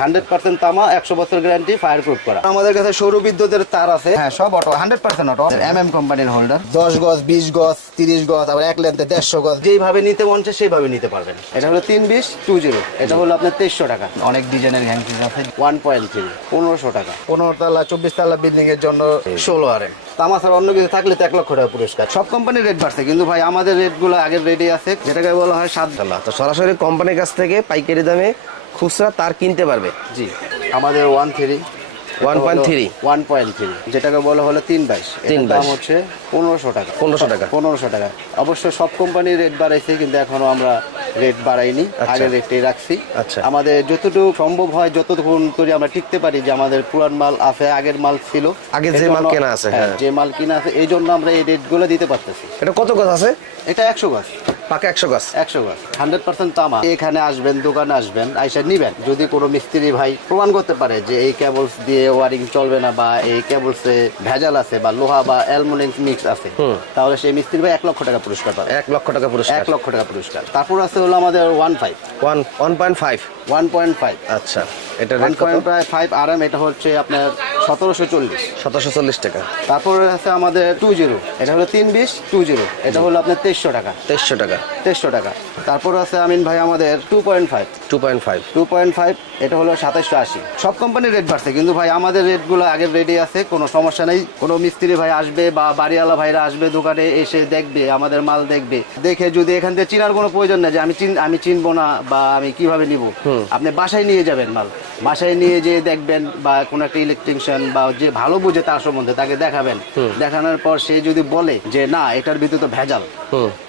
Hundred percent তামা একশো বছর গ্যারান্টি ফায়ার প্রুফ করা। আমাদের কাছে সৌর বিদ্যুতের তার আছে। হ্যাঁ সব auto hundred percent auto M M কোম্পানির হোল্ডার দশ গজ বিশ গজ তিরিশ গজ আবার এক লেন্থে দেড়শো গজ। যেইভাবে নিতে মন চায় সেইভাবে নিতে পারবেন। এটা হলো তিন বিশ টু জিরো এটা হলো আপনার তেইশশো টাকা। অনেক ডিজাইনের হ্যান্ডকিস আছে। ওয়ান পয়েন্ট থ্রি পনেরোশো টাকা। পনেরো তালা চব্বিশ তালা বিল্ডিং এর জন্য ষোলো আর তামা ছাড়া অন্য কিছু থাকলে তো এক লক্ষ টাকা পুরস্কার। সব কোম্পানির রেট বাড়ছে কিন্তু ভাই আমাদের রেটগুলো আগের রেটে আছে। যেটাকে বলা হয় সাত ডালা তো সরাসরি কোম্পানির কাছ থেকে পাইকারি দামে খুচরা তার কিনতে পারবে। জি আমাদের one three 1.3 one point three যেটাকে বলা হলো তিন বাইশ। তিন দাম হচ্ছে পনেরোশো টাকা। 1500 টাকা। পনেরোশো টাকা। অবশ্য সব কোম্পানির রেট বাড়াইছে কিন্তু এখনও আমরা রেট বাড়াইনি। আচ্ছা। আগের রেটটাই রাখছি। আচ্ছা। আমাদের যতটুকু সম্ভব হয় যতক্ষণ করে আমরা টিকতে পারি যে আমাদের পুরান মাল আছে আগের মাল ছিল। আগে যে মাল কেনা আছে, হ্যাঁ, হ্যাঁ। যে মাল কিনা আছে এই জন্য আমরা এই রেটগুলো দিতে পারতেছি। এটা কত গাছ আছে? এটা একশো গাছ পাকা একশো গাছ। একশো গাছ। হান্ড্রেড পার্সেন্ট তামা এখানে আসবেন দোকানে আসবেন আইসা নিবেন। যদি কোনো মিস্ত্রি ভাই প্রমাণ করতে পারে যে এই কেবলস দিয়ে ওয়ারিং চলবে না বা এই কেবলসে ভেজাল আছে বা লোহা বা অ্যালমোনিয়াম মিক্স আছে তাহলে সেই মিস্ত্রি ভাই এক লক্ষ টাকা পুরস্কার পাবে। এক লক্ষ টাকা পুরস্কার। এক লক্ষ টাকা পুরস্কার। তারপর আছে হলো আমাদের one five. One one point five. One point five. আচ্ছা এটা one point five R M এটা হচ্ছে আপনার সতেরোশো চল্লিশ। সতেরোশো চল্লিশ টাকা। তারপরে আছে আমাদের টু জিরো এটা হলো তিন বিশ টু জিরো এটা হলো আপনার তেইশশো টাকা। তেইশশো টাকা। তেইশশো টাকা। তারপর আছে আমিন ভাই আমাদের two point five two point five two point five এটা হলো সাতাশশো আশি। সব কোম্পানির রেট বাড়ছে কিন্তু ভাই আমাদের রেটগুলো আগের রেডি আছে কোনো সমস্যা নেই। কোনো মিস্ত্রি ভাই আসবে বা বাড়িওয়ালা ভাইরা আসবে দোকানে এসে দেখবে আমাদের মাল দেখবে। দেখে যদি এখান থেকে চিনার কোনো প্রয়োজন নেই যে আমি চিন আমি চিনবো না বা আমি কীভাবে নিব আপনি বাসায় নিয়ে যাবেন মাল। বাসায় নিয়ে যেয়ে দেখবেন বা কোনো একটা ইলেকট্রিশিয়ান বা যে ভালো বুঝে তার সম্বন্ধে তাকে দেখাবেন। দেখানোর পর সে যদি বলে যে না এটার ভিতরে তো ভেজাল।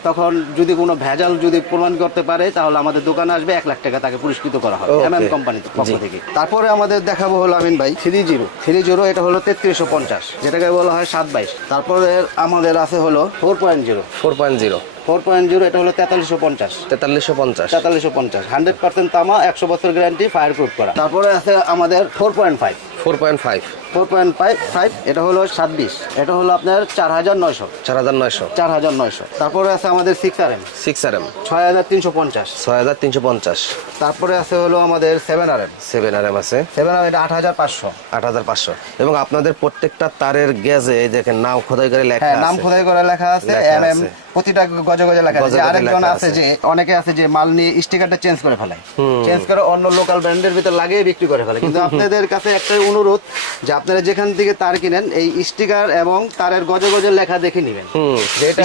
তখন যদি কোনো ভেজাল যদি প্রমাণ করতে পারে তাহলে আমাদের দোকানে আসবে এক লাখ টাকা তাকে পুরস্কৃত করা হবে। Okay. এম এম কোম্পানির পক্ষ থেকে। তারপরে আমাদের দেখাবো হলো আমিন ভাই থ্রি জিরো। থ্রি জিরো এটা হলো তেত্রিশশো পঞ্চাশ যেটাকে বলা হয় সাত বাইশ। তারপরে আমাদের আছে হলো four point zero. Four point zero. Four point zero এটা হলো তেতাল্লিশশো পঞ্চাশ। তেতাল্লিশশো পঞ্চাশ। তেতাল্লিশশো পঞ্চাশ। হান্ড্রেড পার্সেন্ট তামা একশো বছর গ্যারান্টি ফায়ার প্রুফ করা। তারপরে আছে আমাদের four point five. Four point five. Four point five five এটা হলো সাত বিশ এটা হলো আপনার চার হাজার নয়শো। চার হাজার নয়শো। চার হাজার নয়শো। তারপরে আছে আমাদের six R M six R M ছয় হাজার তিনশো পঞ্চাশ। ছয় হাজার তিনশো পঞ্চাশ। তারপরে আছে হলো আমাদের seven R M seven R M আছে। সেভেন আর এটা আট হাজার পাঁচশো। আট হাজার পাঁচশো। এবং আপনাদের প্রত্যেকটা তারের গ্যাজে দেখেন নাম খোদাই করে লেখা হ্যাঁ নাম খোদাই করে লেখা আছে এম এম প্রতিটা গজে গজে লেখা আছে। আরেকজন আছে আছে। যে অনেকে আছে যে মাল নিয়ে স্টিকারটা চেঞ্জ করে ফেলায় চেঞ্জ করে অন্য লোকাল ব্র্যান্ডের ভিতর লাগিয়ে বিক্রি করে ফেলে। কিন্তু আপনাদের কাছে একটাই অনুরোধ যে আপনারা যেখান থেকে তার কিনেন এই স্টিকার এবং তারের গজে গজে লেখা দেখে নেবেন।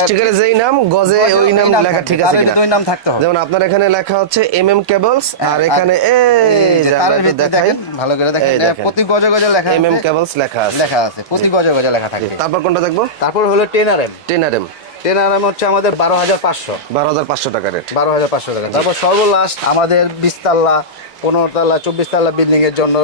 স্টিকারে যেই নাম গজে ওই নাম লেখা ঠিক আছে কিনা? নাম থাকতে হবে। যেমন আপনার এখানে লেখা হচ্ছে এম এম কেবলস আর হ্যাঁ, এখানে আর এই যে তারের ভিতরে দেখেন ভালো করে দেখেন প্রতি গজে গজে লেখা এম এম আছে, কেবলস লেখা আছে। লেখা আছে প্রতি গজে গজে লেখা থাকে। তারপর কোনটা দেখব? তারপর হলো টেন আর এম টেন হচ্ছে আমাদের বারো হাজার পাঁচশো। বারো হাজার পাঁচশো টাকা রেট। বারো হাজার পাঁচশো টাকা। তারপর সর্বলাস্ট আমাদের বিশ তাল্লা পনেরো তাল্লা চব্বিশ তাল্লা বিল্ডিং এর জন্য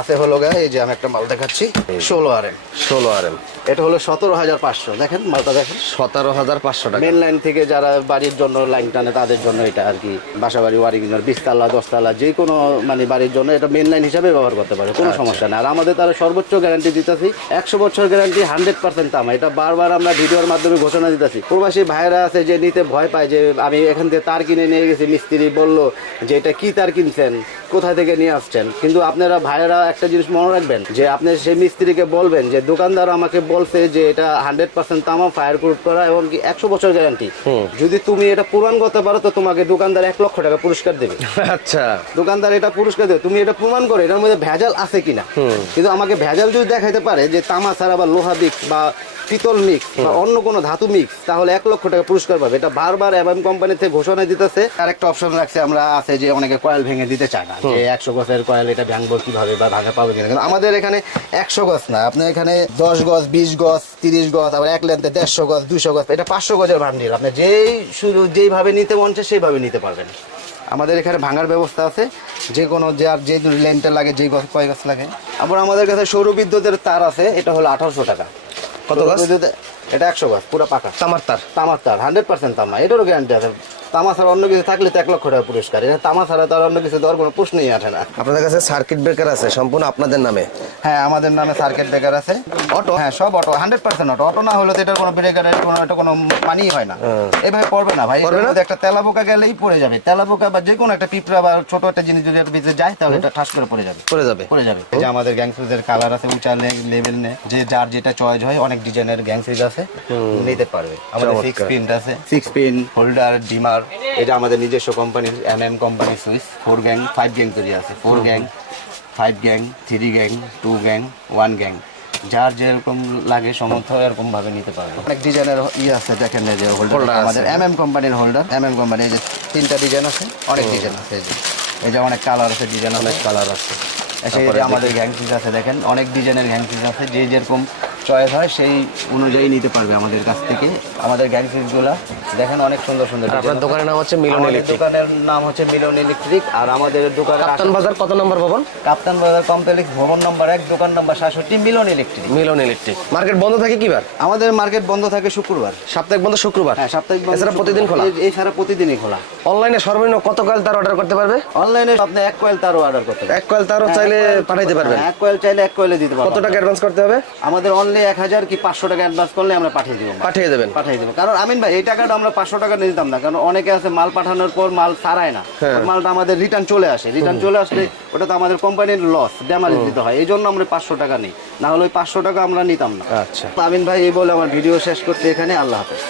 আছে হলো গা এই যে আমি একটা মাল দেখাচ্ছি ষোলো আর এম ষোলো আর এম এটা হলো সতেরো হাজার পাঁচশো দেখেন মালটা দেখেন। সতেরো হাজার পাঁচশো টাকা। মেন লাইন থেকে যারা বাড়ির জন্য লাইন টানে তাদের জন্য এটা আর কি। বাসা বাড়ি ওয়ারিং বিশতলা দশতলা যে কোনো মানে বাড়ির জন্য এটা মেন লাইন হিসাবে ব্যবহার করতে পারে কোনো সমস্যা নেই। আর আমাদের তারা সর্বোচ্চ গ্যারান্টি দিতেছি একশো বছর গ্যারান্টি হান্ড্রেড পার্সেন্ট তামা এটা বারবার আমরা ভিডিওর মাধ্যমে ঘোষণা দিতেছি। প্রবাসী ভাইরা আছে যে নিতে ভয় পায় যে আমি এখান থেকে তার কিনে নিয়ে গেছি মিস্ত্রি বলল যে এটা কি তার কিনছেন? কোথা থেকে নিয়ে আসছেন? কিন্তু আপনারা ভাইয়েরা একটা জিনিস মনে রাখবেন যে আপনি সেই মিস্ত্রিকে বলবেন যে দোকানদার আমাকে বলছে যে এটা হান্ড্রেড পার্সেন্ট তামা ফায়ার প্রুফ করা এবং কি একশো বছর গ্যারান্টি যদি তুমি এটা প্রমাণ করতে পারো তো তোমাকে দোকানদার এক লক্ষ টাকা পুরস্কার দেবে। আচ্ছা। দোকানদার এটা পুরস্কার দেবে। তুমি এটা প্রমাণ করো এটার মধ্যে ভেজাল আছে কিনা। কিন্তু আমাকে ভেজাল যদি দেখাইতে পারে যে তামা ছাড়া বা লোহা দিক বা পিতল মিক্স বা অন্য কোনো ধাতু মিক্স তাহলে এক লক্ষ টাকা পুরস্কার পাবে। এটা বারবার এমএম কোম্পানি থেকে ঘোষণা দিতেছে। আর একটা অপশন রাখছে আমরা আছে যে অনেকে কয়েল ভেঙে দিতে চায়। না যে একশো গজের কয়েল এটা ভাঙবো কীভাবে বা ভাঙা পাবো কিনা? কিন্তু আমাদের এখানে একশো গজ না। আপনি এখানে দশ গজ বিশ গজ তিরিশ গজ আবার এক লেন্থে দেড়শো গজ দুশো গজ এটা পাঁচশো গজের বান্ডিল আপনি যেই শুরু যেইভাবে নিতে মন চায় সেইভাবে নিতে পারবেন। আমাদের এখানে ভাঙার ব্যবস্থা আছে। যে কোনো যার যে লেনটা লাগে যে গছ কয় গাছ লাগে। আবার আমাদের কাছে সৌর বিদ্যুতের তার আছে এটা হলো আঠারোশো টাকা। কত গাছ? এটা একশো গাছ পুরো পাকা। তামার তার। তামার তার হান্ড্রেড পার্সেন্ট তামা এটারও গ্যারান্টি আছে। তামা ছাড়া অন্য কিছু থাকলে তো এক লক্ষ টাকা পুরস্কার। এটা তামা ছাড়া তো আর অন্য কিছু দেওয়ার কোনো প্রশ্নই আসে না। আপনাদের কাছে সার্কিট ব্রেকার আছে সম্পূর্ণ আপনাদের নামে? হ্যাঁ আমাদের নামে সার্কিট ব্রেকার আছে। অটো হ্যাঁ সব auto hundred percent auto auto না হলে তো এটার কোনো ব্রেকারের কোনো এটা কোনো মানিই হয় না। এভাবে পড়বে না ভাই? একটা তেলা পোকা গেলেই পড়ে যাবে। তেলা পোকা বা যে কোনো একটা পিঁপড়া বা ছোট একটা জিনিস যদি এর ভিতরে যায় তাহলে এটা ঠাস করে পড়ে যাবে। করে যাবে। পড়ে যাবে। যে আমাদের গ্যাং কালার আছে উঁচা লেভেল নে যে যার যেটা চয়েস হয় অনেক ডিজাইনের গ্যাং আছে নিতে পারবে। আমাদের সিক্স পিন আছে। সিক্স পিন হোল্ডার ডিমার এটা আমাদের নিজস্ব কোম্পানির M M company switch four gang five gang তৈরি আছে। Four gang five gang three gang two gang one gang যার যেরকম লাগে সমর্থ এরকম ভাবে নিতে পারবে। অনেক ডিজাইনের ইয়ে আছে দেখেন এই যে হোল্ডার আমাদের এম এম কোম্পানির হোল্ডার এম এম কোম্পানি এই যে তিনটা ডিজাইন আছে অনেক ডিজাইন আছে এই যে। এই যে অনেক কালার আছে ডিজাইন অনেক কালার আছে। এসে আমাদের গ্যাংসিস আছে দেখেন। অনেক ডিজাইনের গ্যাংসিস আছে যে যেরকম চয়েস হয় সেই অনুযায়ী নিতে পারবে আমাদের কাছ থেকে। আমাদের গ্যাংসিসগুলা দেখেন অনেক সুন্দর সুন্দর আপনার দোকানের নাম হচ্ছে মিলন ইলেকট্রিক। দোকানের নাম হচ্ছে মিলন ইলেকট্রিক আর আমাদের দোকানের কাপ্তান বাজার কত নম্বর ভবন? কাপ্তান বাজার কমপ্লেক্স ভবন নম্বর এক দোকান নম্বর সাতষট্টি Milan electric. Milan electric. Market বন্ধ থাকে কি বার আমাদের মার্কেট বন্ধ থাকে শুক্রবার। সাপ্তাহিক বন্ধ শুক্রবার? হ্যাঁ সাপ্তাহিক বন্ধ এছাড়া প্রতিদিন খোলা? এই- এছাড়া প্রতিদিনই খোলা। অনলাইনে সর্বনিম্ন কত কয়েল তার অর্ডার করতে পারবে? অনলাইনে আপনি এক কয়েল তারও অর্ডার করতে পারেন এক কয়েল তারও চাইলে পাঠাইতে পারবেন। হ্যাঁ, এক কয়েল চাইলে এক কয়েলে দিতে কত টাকা অ্যাডভান্স করতে হবে? আমাদের অনলি এক হাজার কি পাঁচশো টাকা অ্যাডভান্স করলে আমরা পাঠিয়ে দেবো পাঠিয়ে দেবেন। পাঠিয়ে দেবো। কারণ আমিন ভাই এই টাকাটা আমরা পাঁচশো টাকা নিয়ে দিতাম না কারণ অনেকে আছে মাল পাঠানোর পর মাল সারায় না। হ্যাঁ। মালটা আমাদের রিটার্ন চলে আসে। রিটার্ন চলে আসলে ওটা তো আমাদের কোম্পানির লস ড্যামেজ দিতে হয়। এই জন্য আমরা পাঁচশো টাকা নিই। না হলে ওই পাঁচশো টাকা আমরা নিতাম না। আচ্ছা। আমিন ভাই এই বলে আমার ভিডিও শেষ করতে এখানে। আল্লাহ হাফেজ।